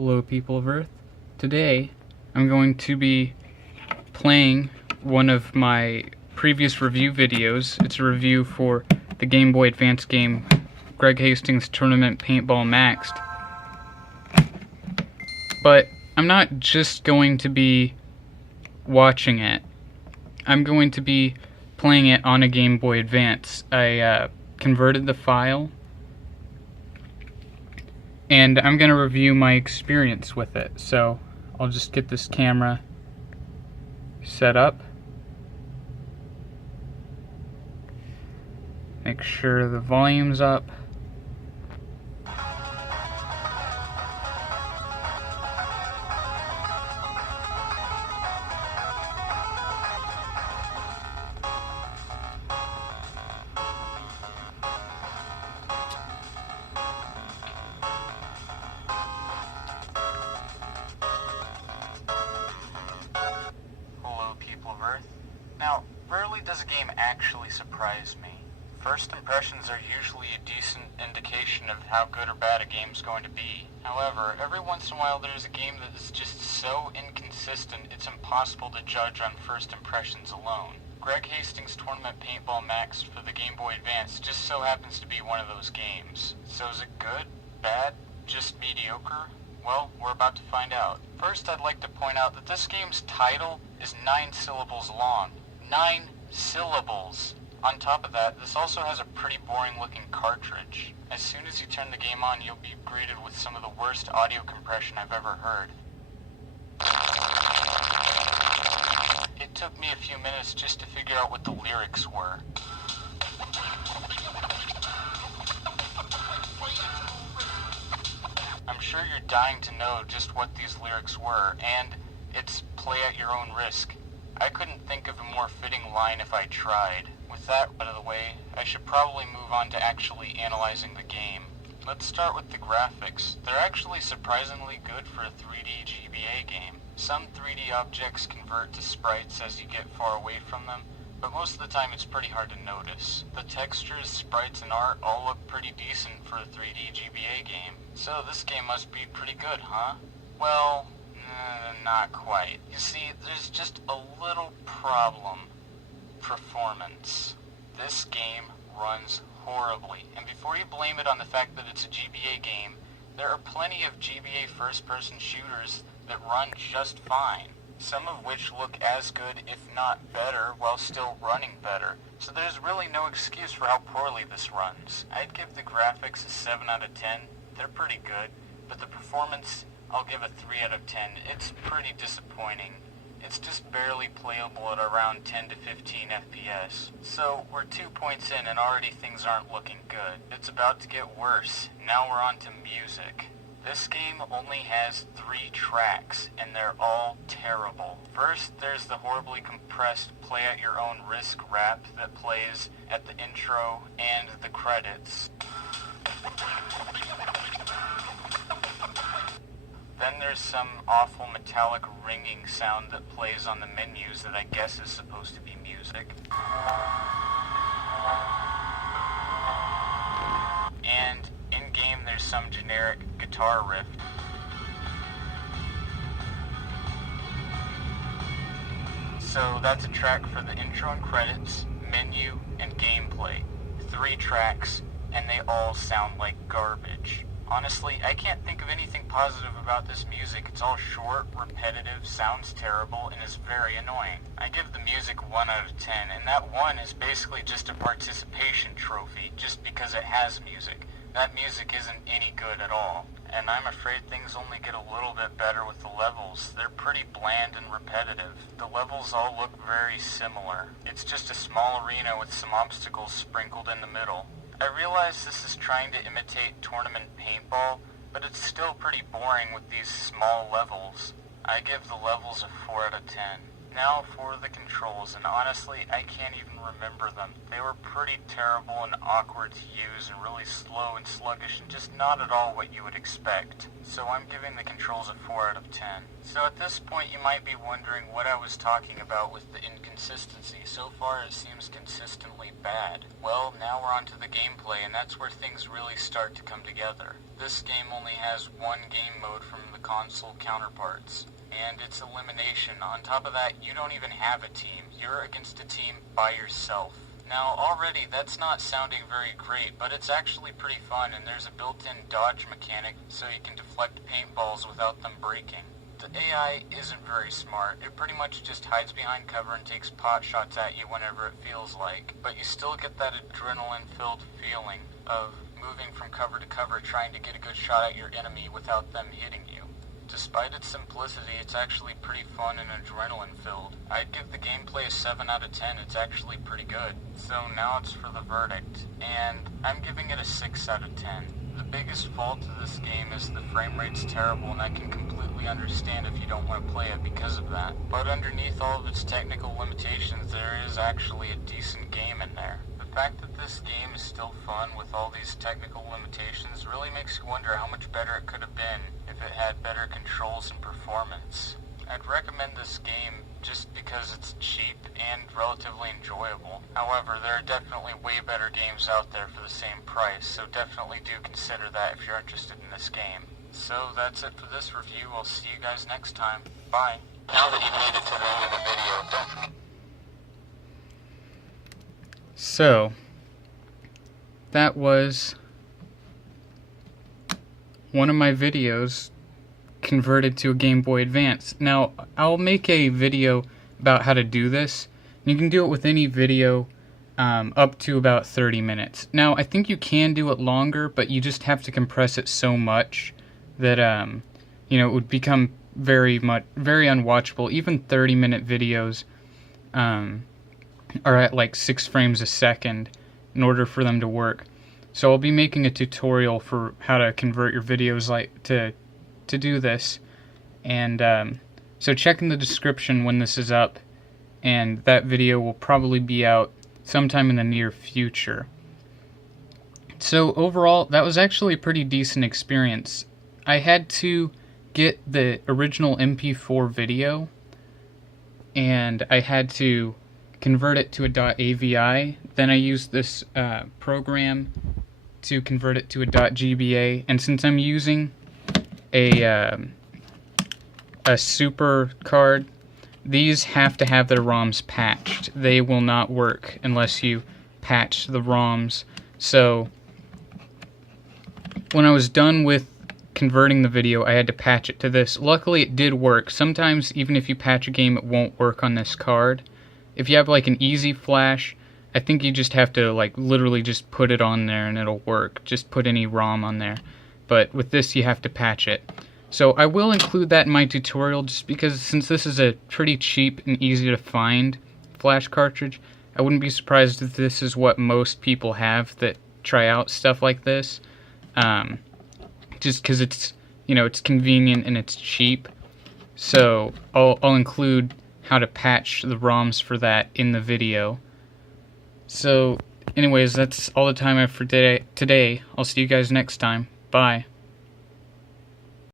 Hello, people of Earth. Today, I'm going to be playing one of my previous review videos. It's a review for the Game Boy Advance game Greg Hastings Tournament Paintball Maxed. But I'm not just going to be watching it. I'm going to be playing it on a Game Boy Advance. I converted the file, and I'm going to review my experience with it. So I'll just get this camera set up. Make sure the volume's up. Now, rarely does a game actually surprise me. First impressions are usually a decent indication of how good or bad a game's going to be. However, every once in a while there's a game that is just so inconsistent it's impossible to judge on first impressions alone. Greg Hastings Tournament Paintball Max for the Game Boy Advance just so happens to be one of those games. So is it good? Bad? Just mediocre? Well, we're about to find out. First, I'd like to point out that this game's title is 9 syllables long. 9 syllables! On top of that, this also has a pretty boring looking cartridge. As soon as you turn the game on, you'll be greeted with some of the worst audio compression I've ever heard. It took me a few minutes just to figure out what the lyrics were. I'm sure you're dying to know just what these lyrics were, and it's play at your own risk. I couldn't think of a more fitting line if I tried. With that out of the way, I should probably move on to actually analyzing the game. Let's start with the graphics. They're actually surprisingly good for a 3D GBA game. Some 3D objects convert to sprites as you get far away from them, but most of the time it's pretty hard to notice. The textures, sprites, and art all look pretty decent for a 3D GBA game. So this game must be pretty good, huh? Well, not quite. You see, there's just a little problem. Performance. This game runs horribly, and before you blame it on the fact that it's a GBA game, there are plenty of GBA first-person shooters that run just fine. Some of which look as good, if not better, while still running better. So there's really no excuse for how poorly this runs. I'd give the graphics a 7 out of 10. They're pretty good, but the performance, I'll give a 3 out of 10. It's pretty disappointing. It's just barely playable at around 10 to 15 FPS. So we're 2 points in and already things aren't looking good. It's about to get worse. Now we're on to music. This game only has 3 tracks, and they're all terrible. First, there's the horribly compressed play at your own risk rap that plays at the intro and the credits. Then there's some awful metallic ringing sound that plays on the menus that I guess is supposed to be music. And in-game there's some generic guitar riff. So that's a track for the intro and credits, menu, and gameplay. 3 tracks, and they all sound like garbage. Honestly, I can't think of anything positive about this music. It's all short, repetitive, sounds terrible, and is very annoying. I give the music 1 out of 10, and that 1 is basically just a participation trophy, just because it has music. That music isn't any good at all. And I'm afraid things only get a little bit better with the levels. They're pretty bland and repetitive. The levels all look very similar. It's just a small arena with some obstacles sprinkled in the middle. I realize this is trying to imitate tournament paintball, but it's still pretty boring with these small levels. I give the levels a 4 out of 10. Now for the controls, and honestly, I can't even remember them. They were pretty terrible and awkward to use and really slow and sluggish and just not at all what you would expect. So I'm giving the controls a 4 out of 10. So at this point you might be wondering what I was talking about with the inconsistency. So far it seems consistently bad. Well, now we're on to the gameplay, and that's where things really start to come together. this game only has one game mode from the console counterparts, and it's elimination. On top of that, you don't even have a team. You're against a team by yourself. Now, already, that's not sounding very great, but it's actually pretty fun, and there's a built-in dodge mechanic so you can deflect paintballs without them breaking. The AI isn't very smart. It pretty much just hides behind cover and takes pot shots at you whenever it feels like, but you still get that adrenaline-filled feeling of moving from cover to cover trying to get a good shot at your enemy without them hitting you. Despite its simplicity, it's actually pretty fun and adrenaline-filled. I'd give the gameplay a 7 out of 10. It's actually pretty good. So now it's for the verdict, and I'm giving it a 6 out of 10. The biggest fault of this game is the frame rate's terrible, and I can completely understand if you don't want to play it because of that. But underneath all of its technical limitations, there is actually a decent game in there. The fact that this game is still fun with all these technical limitations really makes you wonder how much better it could have been if it had better controls and performance. I'd recommend this game just because it's cheap and relatively enjoyable. However, there are definitely way better games out there for the same price, so definitely do consider that if you're interested in this game. So that's it for this review. I'll see you guys next time. Bye. Now that you've made it to the end of the video, don't forget. So, that was one of my videos converted to a Game Boy Advance. Now, I'll make a video about how to do this. You can do it with any video up to about 30 minutes. Now, I think you can do it longer, but you just have to compress it so much that, it would become very unwatchable. Even 30-minute videos are at like 6 frames a second in order for them to work. So I'll be making a tutorial for how to convert your videos to do this, and so check in the description when this is up, and that video will probably be out sometime in the near future. So overall, that was actually a pretty decent experience. I had to get the original MP4 video, and I had to convert it to a .avi. Then I used this program to convert it to a .gba, and since I'm using a super card, these have to have their ROMs patched. They will not work unless you patch the ROMs. So when I was done with converting the video, I had to patch it to this. Luckily it did work. Sometimes even if you patch a game, it won't work on this card. If you have like an easy flash, I think you just have to like literally just put it on there and it'll work. Just put any ROM on there. But with this you have to patch it. So I will include that in my tutorial just because since this is a pretty cheap and easy to find flash cartridge, I wouldn't be surprised if this is what most people have that try out stuff like this. Just because it's, it's convenient and it's cheap. So I'll include how to patch the ROMs for that in the video. So anyways, that's all the time I have for today. I'll see you guys next time. Bye.